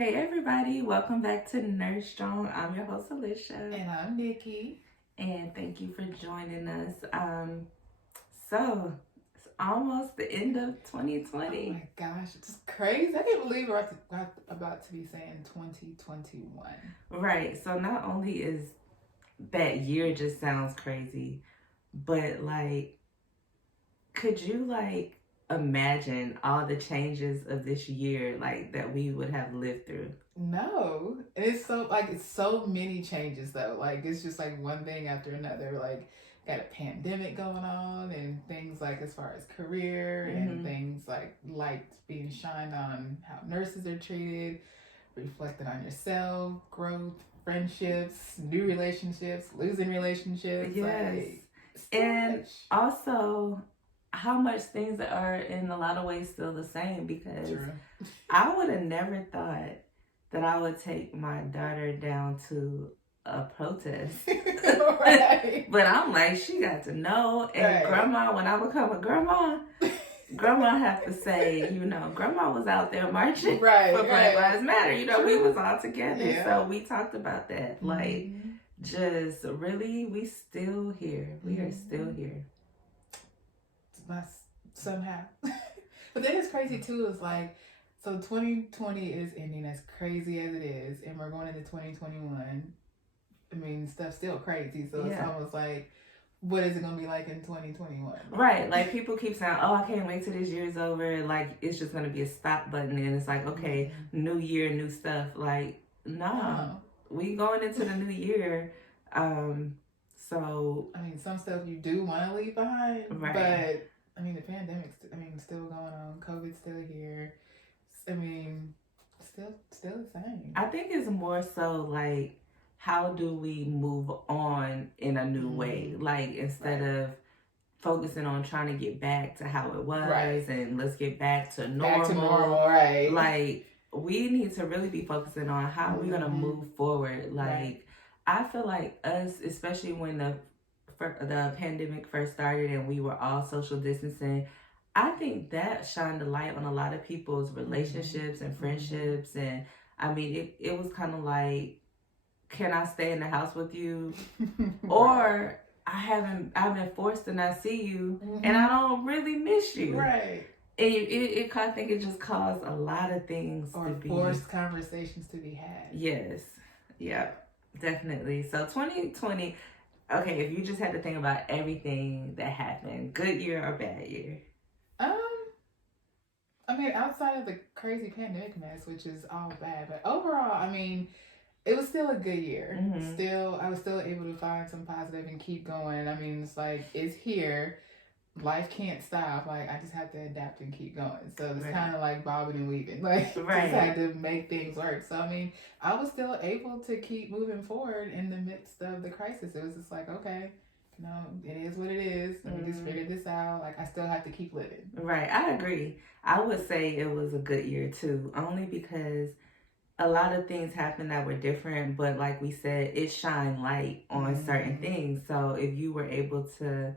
Hey everybody, welcome back to Nurse Strong. I'm your host Alicia. And I'm Nikki. And thank you for joining us. So it's almost the end of 2020. Oh my gosh, it's crazy. I can't believe we're about to be saying 2021. Right. So not only is that year just sounds crazy, but like, could you imagine all the changes of this year that we would have lived through? No, and it's so many changes though. Like it's just like one thing after another. Like got a pandemic going on, and things like as far as career and things like light being shined on how nurses are treated, reflected on yourself, growth, friendships, new relationships, losing relationships. Yes, like, and also how much things are in a lot of ways still the same, because I would have never thought that I would take my daughter down to a protest. Right. But I'm like, she got to know. And Right. grandma, when I become a grandma have to say, grandma was out there marching for Black Lives Matter. We was all together. Yeah. So we talked about that. Like, just really, we still here. We are still here. Somehow. But then it's crazy too, is like, so 2020 is ending, as crazy as it is, and we're going into 2021. I mean, stuff's still crazy, so it's almost like, what is it going to be like in 2021? Right, like people keep saying, oh, I can't wait till this year's over, like it's just going to be a stop button, and it's like, okay, new year, new stuff. Like, no, we going into the new year. So I mean, some stuff you do want to leave behind, but I mean, the pandemic's, still going on. COVID's still here. I mean, still the same. I think it's more so like, how do we move on in a new way? Like, instead of focusing on trying to get back to how it was and let's get back to normal. Back to normal, right. Like, we need to really be focusing on how we're going to move forward. Like, I feel like us, especially when the pandemic first started and we were all social distancing, I think that shined a light on a lot of people's relationships and friendships. And I mean, it was kind of like, can I stay in the house with you? Or I've been forced to not see you and I don't really miss you. Right. And I think it just caused a lot of things or to be forced conversations to be had. Yes. Yeah, definitely. So 2020, okay, if you just had to think about everything that happened, good year or bad year? I mean, outside of the crazy pandemic mess, which is all bad, but overall, I mean, it was still a good year. I was still able to find some positive and keep going. I mean, it's like, it's here. Life can't stop. Like, I just have to adapt and keep going. So it's kind of like bobbing and weaving. Like, just had to make things work. So, I mean, I was still able to keep moving forward in the midst of the crisis. It was just like, okay, it is what it is. Let me just figure this out. Like, I still have to keep living. Right. I agree. I would say it was a good year too, only because a lot of things happened that were different, but like we said, it shined light on certain things. So if you were able to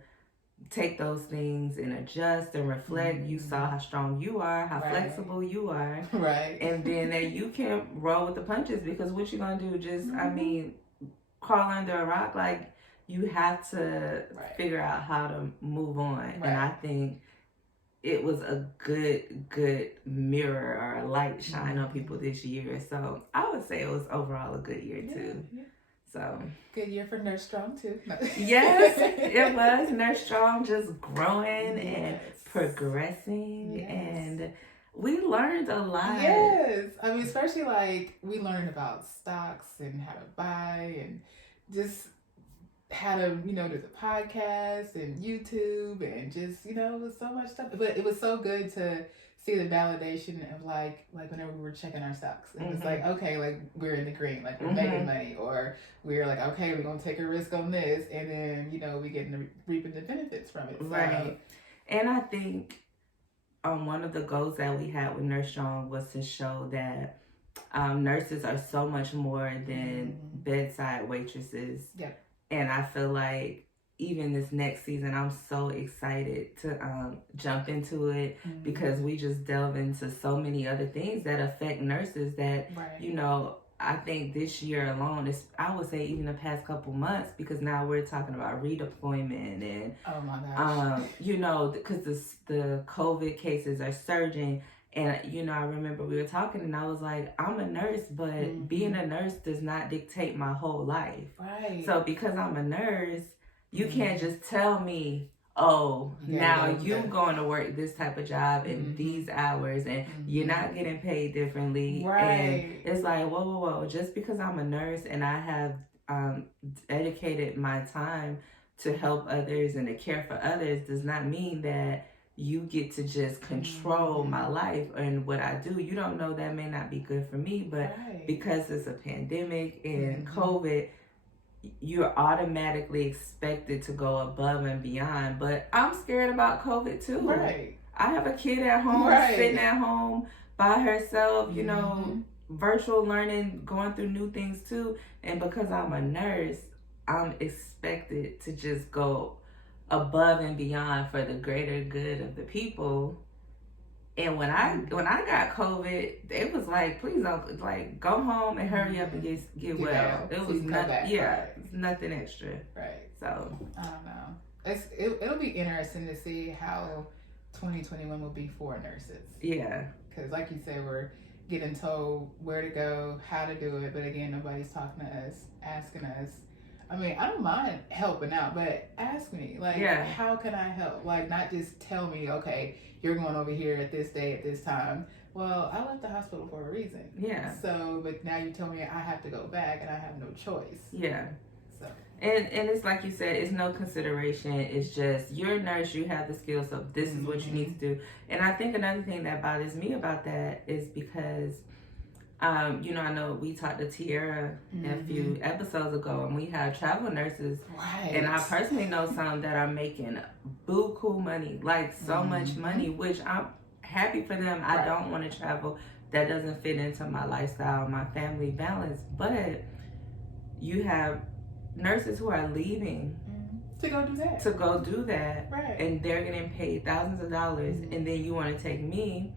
take those things and adjust and reflect, you saw how strong you are, how flexible you are. Right. And then that you can roll with the punches, because what you gonna do, just, I mean, crawl under a rock? Like, you have to figure out how to move on. And I think it was a good mirror or a light shine on people this year. So I would say it was overall a good year too. Yeah. So good year for Nurse Strong too. Yes, it was. Nurse Strong just growing and progressing, and we learned a lot. Yes, I mean, especially like we learned about stocks and how to buy and just how to, do the podcast and YouTube and just, it was so much stuff. But it was so good to see the validation of like whenever we were checking our stocks. It was like, okay, like we're in the green, like we're making money, or we're like, okay, we're going to take a risk on this. And then, we get reaping the benefits from it. So. Right. And I think one of the goals that we had with Nurse Strong was to show that nurses are so much more than bedside waitresses. Yep. And I feel like even this next season, I'm so excited to jump into it because we just delve into so many other things that affect nurses that, you know, I think this year alone, I would say even the past couple months, because now we're talking about redeployment and, oh my gosh, you know, because the COVID cases are surging. And, you know, I remember we were talking and I was like, I'm a nurse, but being a nurse does not dictate my whole life. Right. So because I'm a nurse, you can't just tell me, oh, now you're going to work this type of job in these hours and you're not getting paid differently. Right. And it's like, whoa. Just because I'm a nurse and I have dedicated my time to help others and to care for others does not mean that you get to just control my life and what I do. You don't know, that may not be good for me, but because it's a pandemic and COVID, you're automatically expected to go above and beyond. But I'm scared about COVID too. Right. I have a kid at home, sitting at home by herself, you know, virtual learning, going through new things too. And because I'm a nurse, I'm expected to just go above and beyond for the greater good of the people. And when I got COVID, it was like, please don't, like, go home and hurry up and get well. It was nothing. It's nothing extra. Right. So I don't know. It'll be interesting to see how 2021 will be for nurses. Yeah. Because like you said, we're getting told where to go, how to do it, but again, nobody's talking to us, asking us. I mean, I don't mind helping out, but ask me, like, how can I help? Like, not just tell me, okay, you're going over here at this day at this time. Well, I left the hospital for a reason. Yeah. So, but now you tell me I have to go back and I have no choice. Yeah. So. And it's like you said, it's no consideration. It's just, you're a nurse, you have the skills, so this is what you need to do. And I think another thing that bothers me about that is because, you know, I know we talked to Tiara a few episodes ago, and we have travel nurses. Right. And I personally know some that are making buku money, like so much money, which I'm happy for them. I don't want to travel. That doesn't fit into my lifestyle, my family balance. But you have nurses who are leaving to go do that. Right. And they're getting paid thousands of dollars, and then you want to take me,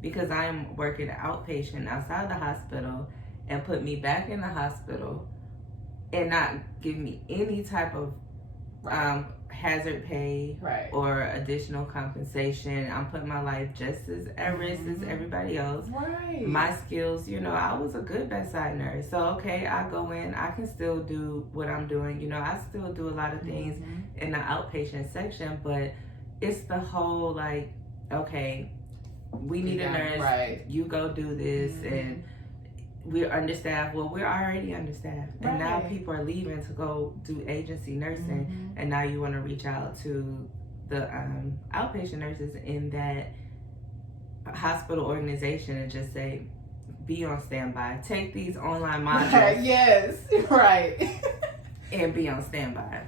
because I'm working outpatient outside the hospital, and put me back in the hospital and not give me any type of hazard pay or additional compensation. I'm putting my life just as at risk as everybody else. Right. My skills, you know, I was a good bedside nurse. So, okay, I go in, I can still do what I'm doing. You know, I still do a lot of things in the outpatient section, but it's the whole, like, okay, we need a nurse, you go do this, and we're understaffed. Well, we're already understaffed, and now people are leaving to go do agency nursing, and now you want to reach out to the outpatient nurses in that hospital organization and just say, be on standby, take these online modules. Yes, right. And be on standby.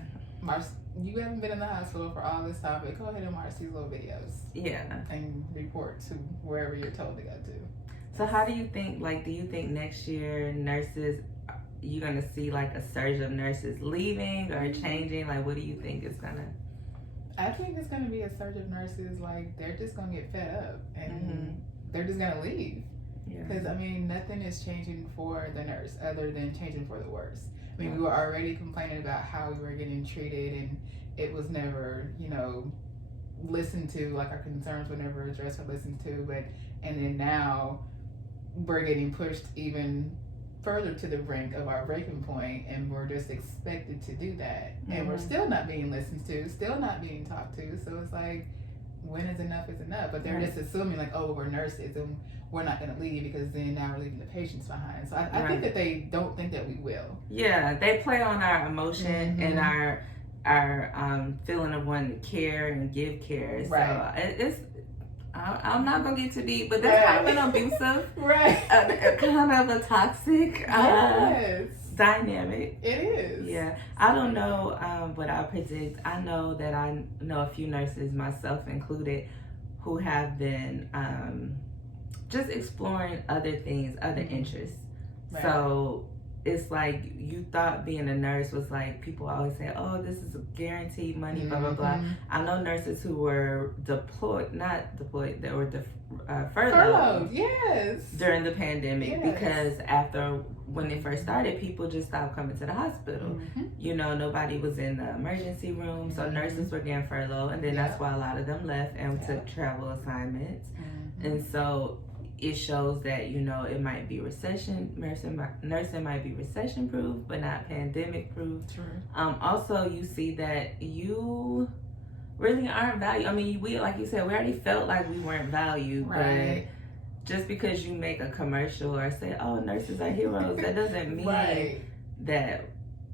You haven't been in the hospital for all this time, but go ahead and watch these little videos. Yeah. And report to wherever you're told to go to. So how do you think, like, do you think next year nurses, you're going to see like a surge of nurses leaving or changing? Like, what do you think is going to? I think it's going to be a surge of nurses, like, they're just going to get fed up and they're just going to leave. Because, I mean, nothing is changing for the nurse other than changing for the worse. I mean, we were already complaining about how we were getting treated, and it was never, you know, listened to, like our concerns were never addressed or listened to. And then now we're getting pushed even further to the brink of our breaking point, and we're just expected to do that. And we're still not being listened to, still not being talked to. So it's like, when is enough is enough? But they're just assuming, like, oh, we're nurses and we're not going to leave, because then now we're leaving the patients behind. So I think that they don't think that we will. Yeah, they play on our emotion and our feeling of wanting to care and give care. So it's, I'm not going to get too deep, but that's kind of an abusive, kind of a toxic dynamic. It is. Yeah. I don't know what I predict. I know that I know a few nurses, myself included, who have been just exploring other things, other interests. So it's like you thought being a nurse was like, people always say, oh, this is a guaranteed money, blah, blah, blah. I know nurses who were not deployed, that were furloughed. Yes. During the pandemic, because when it first started, people just stopped coming to the hospital. You know, nobody was in the emergency room, so nurses were getting furloughed, and then that's why a lot of them left and took travel assignments. And so it shows that, you know, it might be nursing might be recession proof, but not pandemic proof. True. Also, you see that you really aren't valued. I mean, we, like you said, we already felt like we weren't valued, right. But just because you make a commercial or say, oh, nurses are heroes, that doesn't mean that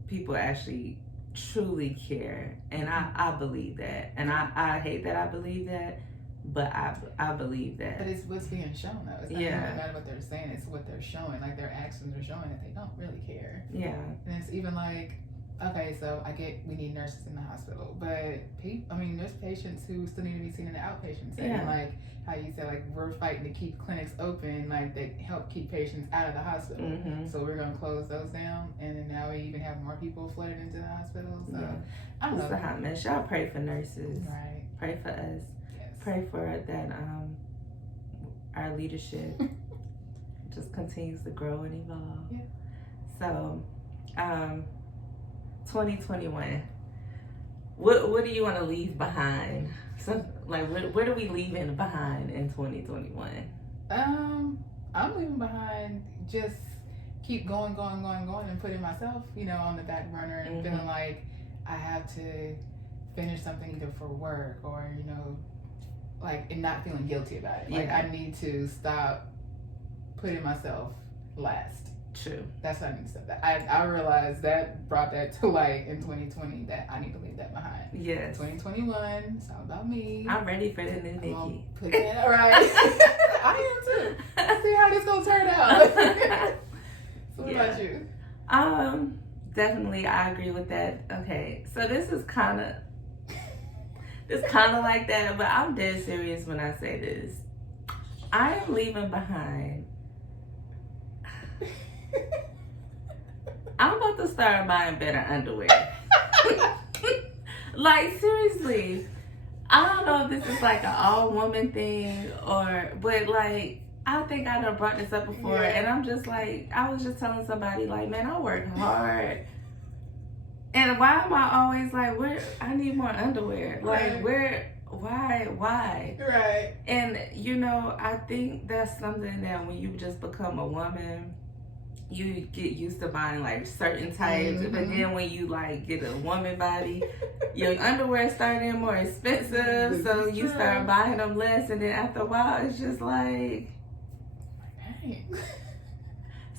people actually truly care. And I believe that. And I hate that I believe that, but I believe that. But it's what's being shown, though. It's not even matter what they're saying, it's what they're showing. Like, their actions are showing that they don't really care. Yeah. And it's even like, okay, so I get we need nurses in the hospital, but there's patients who still need to be seen in the outpatient setting. Like how you said, like, we're fighting to keep clinics open, like they help keep patients out of the hospital. So we're gonna close those down, and then now we even have more people flooded into the hospital. So I don't know. It's a hot mess. Y'all pray for nurses. Right. Pray for us. Yes. Pray for that. Our leadership just continues to grow and evolve. Yeah. So, 2021. What do you want to leave behind? So, like, what are we leaving behind in 2021? I'm leaving behind just keep going, and putting myself, on the back burner and feeling like I have to finish something either for work or, and not feeling guilty about it. Like, I need to stop putting myself last. True. That's what I need to stop. I realized that brought that to light in 2020 that I need to leave that behind. Yes. 2021, it's all about me. I'm ready for the new Nikki. Put that right. I am too. Let's see how this gonna turn out. So what about you? Definitely I agree with that. Okay, so this is kind of like that, but I'm dead serious when I say this. I am leaving behind. I'm about to start buying better underwear. Like, seriously. I don't know if this is like an all-woman thing but like, I think I done brought this up before, and I'm just like, I was just telling somebody, like, man, I work hard. And why am I always like, I need more underwear. Like, why? Right. And, I think that's something that when you just become a woman, you get used to buying like certain types, but then when you like get a woman body, your underwear start getting more expensive, so you start buying them less, and then after a while it's just like, dang.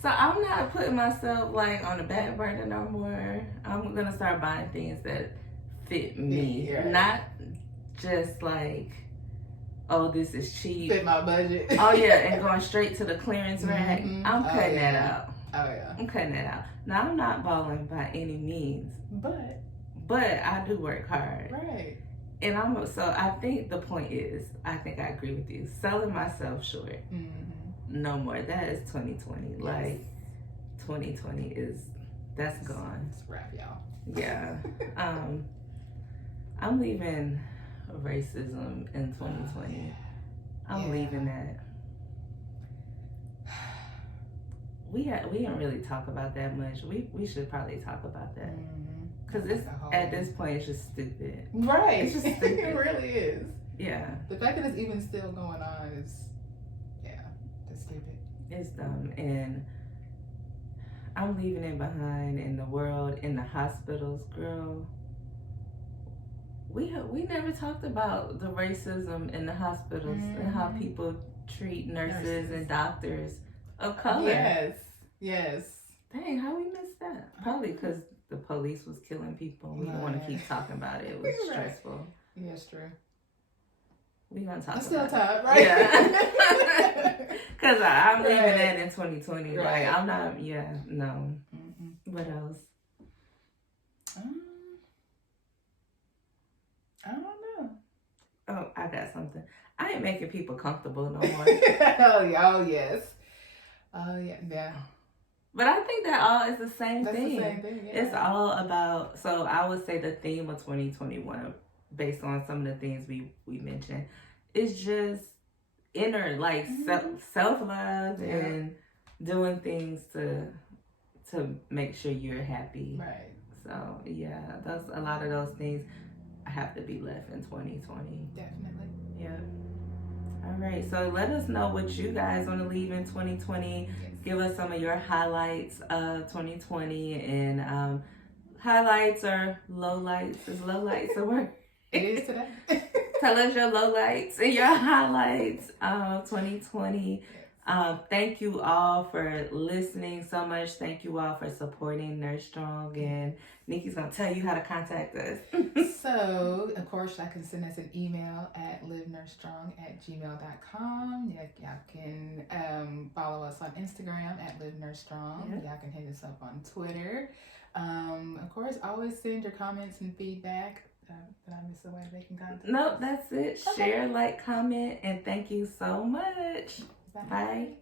So I'm not putting myself like on the back burner no more. I'm gonna start buying things that fit me, not just like, oh, this is cheap, fit my budget. Oh yeah, and going straight to the clearance rack. I'm cutting that out. Oh yeah. I'm cutting that out. Now, I'm not balling by any means. But I do work hard. Right. And so I think the point is, I think I agree with you. Selling myself short. No more. That is 2020. Yes. Like, 2020 that's gone. It's a wrap, y'all. Yeah. I'm leaving racism in 2020. I'm leaving that. We didn't really talk about that much. We should probably talk about that. Because at this point, it's just stupid. Right. It's just stupid. It really is. Yeah. The fact that it's even still going on is, it's stupid. It's dumb. And I'm leaving it behind in the world, in the hospitals, girl. We never talked about the racism in the hospitals and how people treat nurses and doctors of color. Yes. Dang, how we missed that? Probably because the police was killing people. We don't want to keep talking about it. It was stressful. Yeah, it's true. We're going to talk it's about it. Still time, right? Yeah. Because I'm leaving that in 2020. Right. Like, I'm not, no. What else? I don't know. Oh, I got something. I ain't making people comfortable no more. Oh, yes. Oh, yeah. But I think that all is the same That's thing. the same thing. Yeah. It's all about. So I would say the theme of 2021, based on some of the things we mentioned, is just inner like self love and doing things to make sure you're happy. Right. So yeah, that's a lot of those things have to be left in 2020. Definitely. Yeah. All right. So let us know what you guys want to leave in 2020. Yes. Give us some of your highlights of 2020 and highlights or lowlights. Is lowlights a word? It is today. Tell us your lowlights and your highlights of 2020. Thank you all for listening so much. Thank you all for supporting Nurse Strong. And Nikki's going to tell you how to contact us. So, of course, y'all can send us an email at livenursestrong@gmail.com. Y'all can follow us on Instagram at livenursestrong. Yep. Y'all can hit us up on Twitter. Of course, always send your comments and feedback. Did I miss a way they can contact us? Nope, that's it. Okay. Share, like, comment, and thank you so much. Bye.